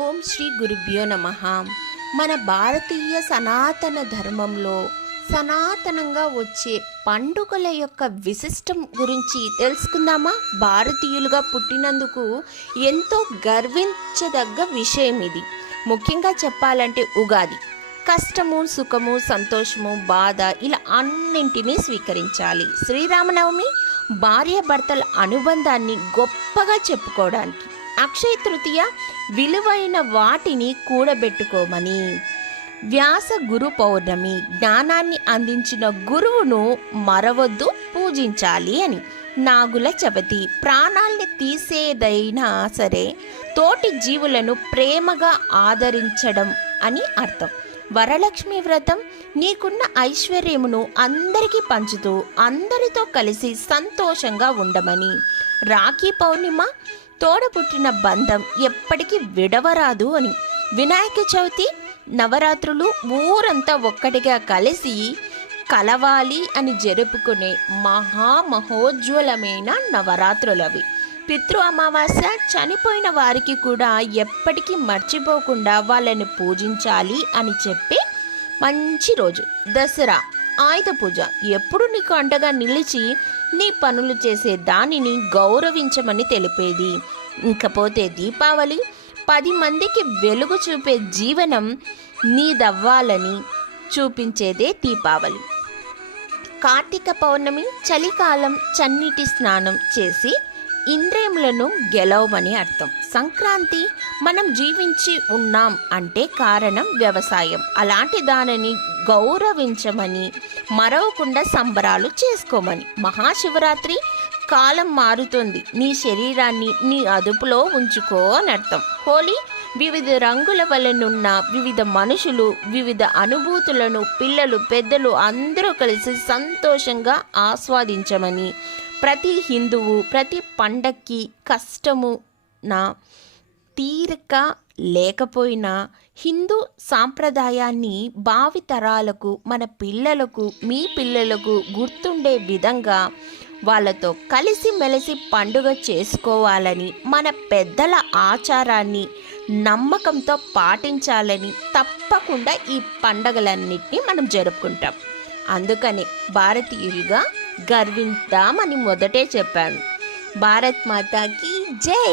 ఓం శ్రీ గురుభ్యో నమః. మన భారతీయ సనాతన ధర్మంలో సనాతనంగా వచ్చే పండుగల యొక్క విశిష్టం గురించి తెలుసుకుందామా? భారతీయులుగా పుట్టినందుకు ఎంతో గర్వించదగ్గ విషయం ఇది. ముఖ్యంగా చెప్పాలంటే ఉగాది. కష్టము, సుఖము, సంతోషము, బాధ ఇలా అన్నింటినీ స్వీకరించాలి. శ్రీరామనవమి భార్యాభర్తల అనుబంధాన్ని గొప్పగా చెప్పుకోవడానికి. అక్షయ తృతీయ విలువైన వాటిని కూడబెట్టుకోమని. వ్యాస గురు పౌర్ణమి జ్ఞానాన్ని అందించిన గురువును మరవద్దు, పూజించాలి అని. నాగుల చవితి ప్రాణాల్ని తీసేదైనా సరే తోటి జీవులను ప్రేమగా ఆదరించడం అని అర్థం. వరలక్ష్మి వ్రతం నీకున్న ఐశ్వర్యమును అందరికీ పంచుతూ అందరితో కలిసి సంతోషంగా ఉండమని. రాఖీ పౌర్ణిమ తోడపుట్టిన బంధం ఎప్పటికీ విడవరాదు అని. వినాయక చవితి నవరాత్రులు ఊరంతా ఒక్కటిగా కలిసి కలవాలి అని జరుపుకునే మహామహోజ్వలమైన నవరాత్రులవి. పితృ అమావాస్య చనిపోయిన వారికి కూడా ఎప్పటికీ మర్చిపోకుండా వాళ్ళని పూజించాలి అని చెప్పి మంచి రోజు. దసరా ఆయుధ పూజ ఎప్పుడు నీకు అండగా నిలిచి నీ పనులు చేసే దానిని గౌరవించమని తెలిపేది. ఇంకపోతే దీపావళి 10 మందికి వెలుగు చూపే జీవనం నీదవ్వాలని చూపించేదే దీపావళి. కార్తీక పౌర్ణమి చలికాలం చన్నీటి స్నానం చేసి ఇంద్రియములను గెలవమని అర్థం. సంక్రాంతి మనం జీవించి ఉన్నాం అంటే కారణం వ్యవసాయం. అలాంటి దానిని గౌరవించమని, మరవకుండా సంబరాలు చేసుకోమని. మహాశివరాత్రి కాలం మారుతుంది, నీ శరీరాన్ని నీ అదుపులో ఉంచుకో అని అర్థం. హోలీ వివిధ రంగుల వలనున్న వివిధ మనుషులు, వివిధ అనుభూతులను పిల్లలు పెద్దలు అందరూ కలిసి సంతోషంగా ఆస్వాదించమని. ప్రతి హిందువు ప్రతి పండక్కి కష్టము నా తీరిక లేకపోయినా హిందూ సాంప్రదాయాన్ని భావితరాలకు, మన పిల్లలకు, మీ పిల్లలకు గుర్తుండే విధంగా వాళ్ళతో కలిసి మెలిసి పండుగ చేసుకోవాలని, మన పెద్దల ఆచారాన్ని నమ్మకంతో పాటించాలని తప్పకుండా ఈ పండగలన్నిటినీ మనం జరుపుకుంటాం. అందుకని భారతీయులుగా గర్విద్దామని మొదటే చెప్పాను. భారత్ మాతాకి జై.